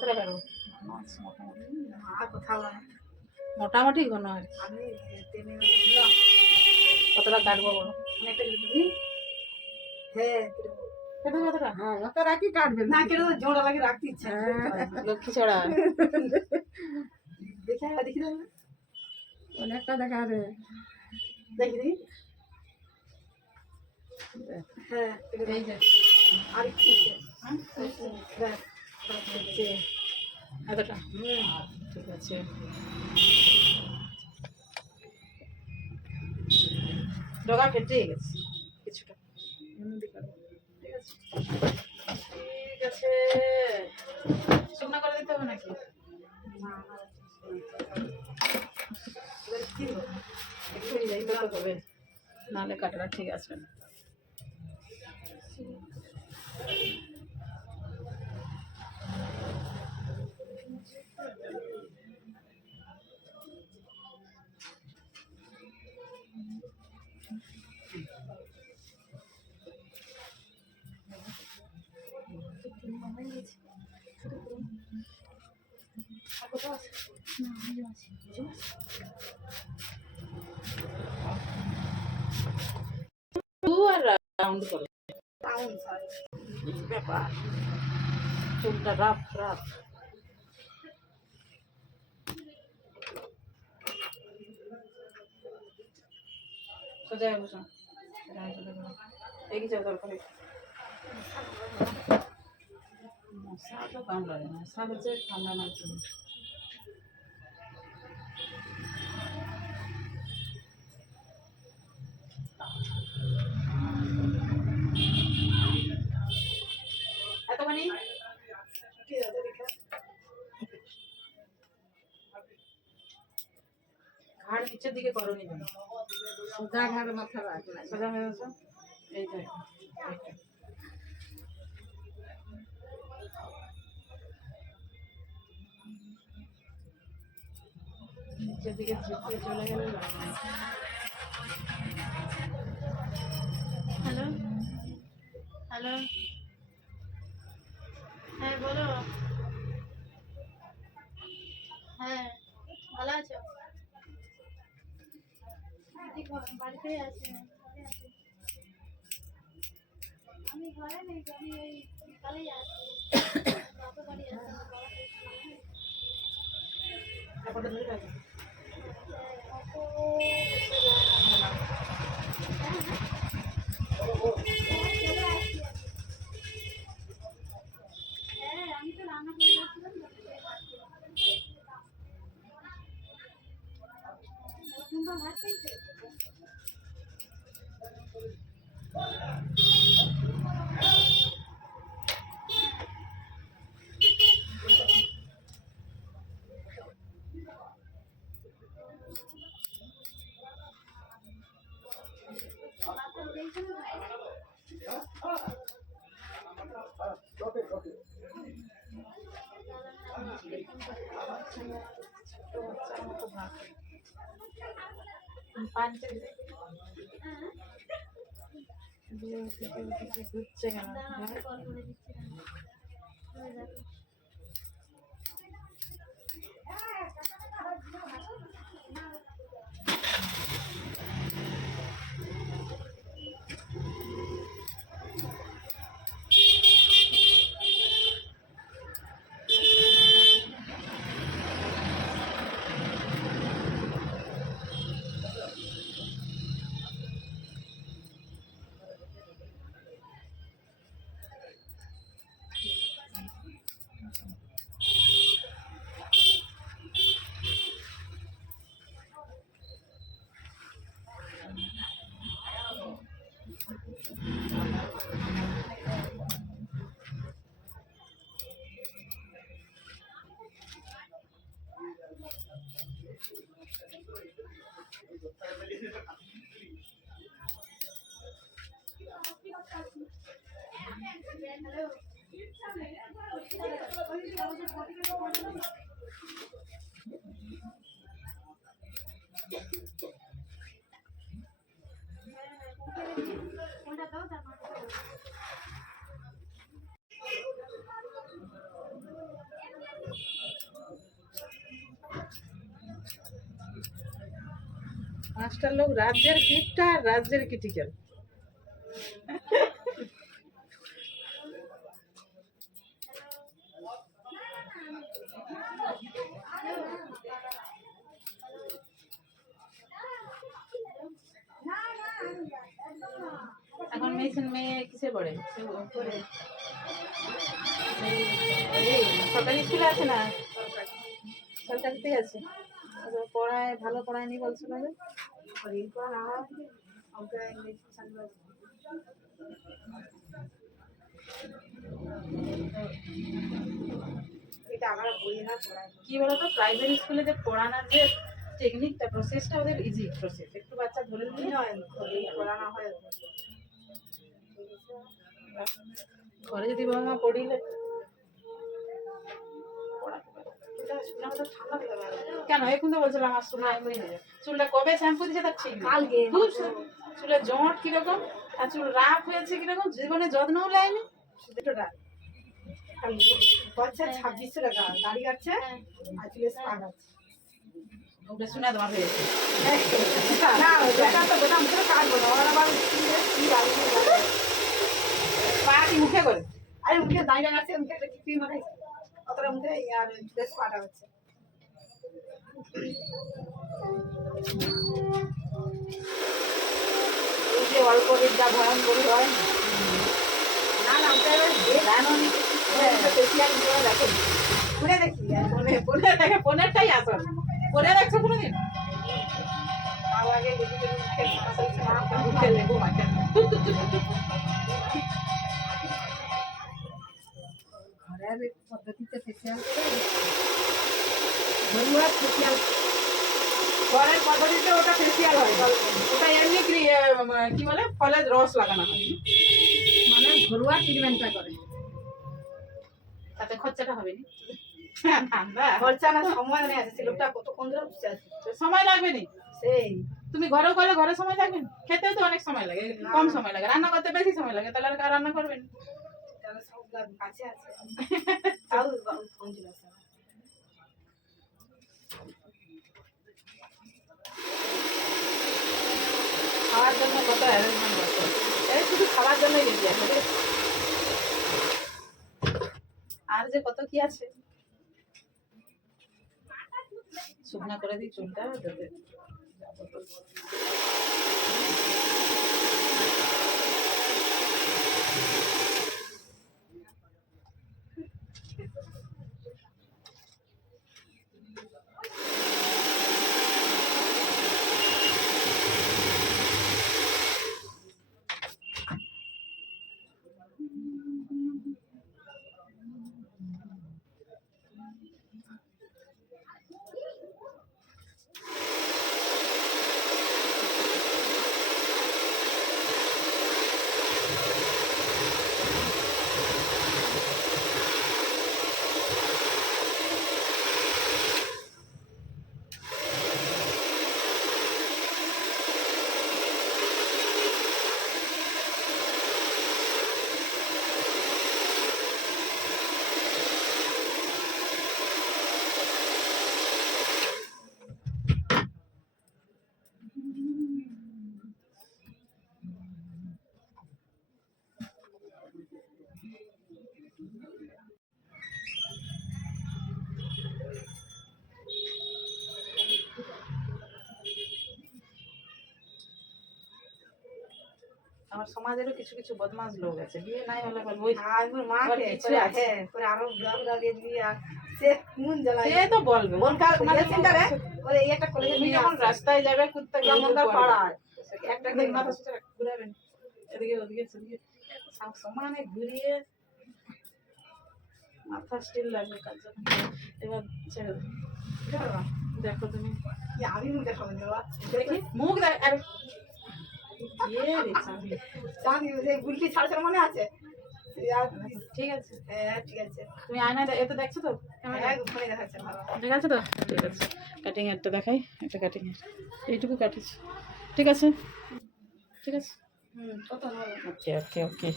কতটা কাটবো? মাছ মোটামুটি আর কোথাও না, মোটামুটি কোনো আর কি। আমি টেনে কতটা কাটবো বলো? অনেকটা কেটে দিবি। হ্যাঁ কেটে কতটা? হ্যাঁ অত রাখি কাটবে না, কেটে তো জোড়া লাগে রাখতে ইচ্ছা লক্ষ্মী ছড়া দেখি দেখি অনেকটা দেখা রে, দেখি দেখি। হ্যাঁ এই যে আর একটু ব্যাস এতটা। ঠিক আছে, ডগা কেটে গেছে কিছুটা। ঠিক আছে, ঠিক আছে। শুকনো করে দিতে হবে নাকি? একটু এই করতে হবে, নাহলে কাটাটা ঠিক আসবে না। রাউন্ড করে ব্যাপার, চুলটা রাফ রাফ। সোজা বসো, এগিয়ে যাও দরকার। মশা তো কামড়ায়, মশা হচ্ছে কামড়ানোর জন্য। এতখানি ঘাড় নিচের দিকে করো, নি সোজা ঘাড় মাথা রাখবে, সোজা হয়ে গেছে। এই যে নিচের দিকে চলে গেলে। হ্যালো হ্যালো, হ্যাঁ বলো। হ্যাঁ ভালো আছো? বাড়িতেই আছে। আমি ঘরে নেই, আমি ওই বিকালেই আসছি। বাপের বাড়ি আসছি। হ্যাঁ আমি তো রান্না করে রাখছিলাম, ভাত খাইছে। ঘুরছে কেন? কল করে দিচ্ছি। কোনটা দাও, তারপর পাঁচটা লোক রাজ্যের কিটটা আর রাজ্যের ক্রিটিক্যাল। এখন মেয়ে কিসে পড়ে? এই সরকারি স্কুলে আছে না? সরকারিতেই আছে। আচ্ছা, পড়ায় ভালো পড়ায়নি বলছিল যে? কি বলতো, প্রাইভেট স্কুলে যে পড়ানোর যে টেকনিকটা, প্রসেসটা ওদের ইজি প্রসেস, একটু বাচ্চা ধরে নিয়ে পড়ানো হয়। ঘরে যদি বাবা পড়িলে কেন এখন তো বলছিলাম আমার চুলটা কবে শ্যাম্পু দিচ্ছে তার ঠিক নেই। চুলের জট কিরকম আর চুল রাফ হয়েছে কিরকম, জীবনে যত্নও নেয়নি। 2600 টাকা দাড়ি কাটছে আর চুলের স্পান আছে। ওটা শুনে তোমার হয়েছে না ওটা তো বোতাম করে কাটবো না, ওরা আবার কি দাড়ি পা কি মুখে করে? আরে মুখে দাড়ি কাটছে, মুখে একটা ক্রিম মাখাইছে, অতটা মুখে আর চুলের স্পাটা হচ্ছে। এই যে অল্প যা ভয়ঙ্কর হয় না না ওটা জানো নি স্পেশাল করে দেখে ঘুরে দেখি ফোনে দেখে, ফোনেরটাই আসল। ফোনে দেখছো কোনোদিন? তাও আগে দেখি মুখে লেবু মাখে ঘরের পদ্ধতিতে ফেসিয়াল করে ঘরোয়া ফেসিয়াল ঘরের পদ্ধতিতে ওটা ফেসিয়াল হয়। ওটা এমনি কি বলে ফলের রস লাগানো হয়, মানে ঘরোয়া ট্রিটমেন্টটা করে। তাতে খরচাটা হবে না। ঠান্ডা খরচা না সময় নেই আছে, লোকটা কতক্ষণ ধরে বসে আছে। সময় লাগবে না। সেই তুমি ঘরেও করলে ঘরে সময় লাগবে না, খেতেও তো অনেক সময় লাগে, কম সময় লাগে, রান্না করতে বেশি সময় লাগে, তাহলে আর কার রান্না করবেন? তাহলে সব কাছে আছে তাও ফোন ছিল খাওয়ার জন্য কত অ্যারেঞ্জমেন্ট করতে, এই শুধু খাওয়ার জন্যই রেডি আছে রে। আর যে কত কি আছে। শুকনা করে দিই চুলটা যাতে আমার সমাজেরও কিছু কিছু বদমাশ লোক আছে, বিয়ে নাই হলে বলবো ওই আমার মা আবার কে কিছু আছে। আছে পরে আরো ব্লগ লাগিয়ে দিবি আর সে কোন জ্বালা সে তো বলবে মন খারাপ সমাজের মানে চিন্তা রে ওরে এই একটা কলেজে তুমি নিয়ে যখন আসছে রাস্তায় যাবে কুত্তা গঙ্গার পাড়ায় একটা দিন মাথা সুতরা ঘুরাবেন, এদিকে ওদিকে সেদিকে সব সমানে ঘুরিয়ে মাথা স্টিল লাগবে কাজ যখন। এবার ছেড়ে দাও। দেখো তুমি কি আমি মুখে খাবো না দেখি মুখ দেখ, আরে ইয়ে দেখছি আমি। জানি যে গুলটি ছাড়ছে মনে আছে ঠিক আছে, হ্যাঁ ঠিক আছে তুমি আয়না এতে দেখছো তো? হ্যাঁ ফোনে দেখাচ্ছে ভালো ঠিক আছে তো, ঠিক আছে। কাটিং এরটা দেখাই, একটা কাটিং এর এইটুকু কাটিছি, ঠিক আছে ঠিক আছে। কত ভালো ওকে ওকে ওকে।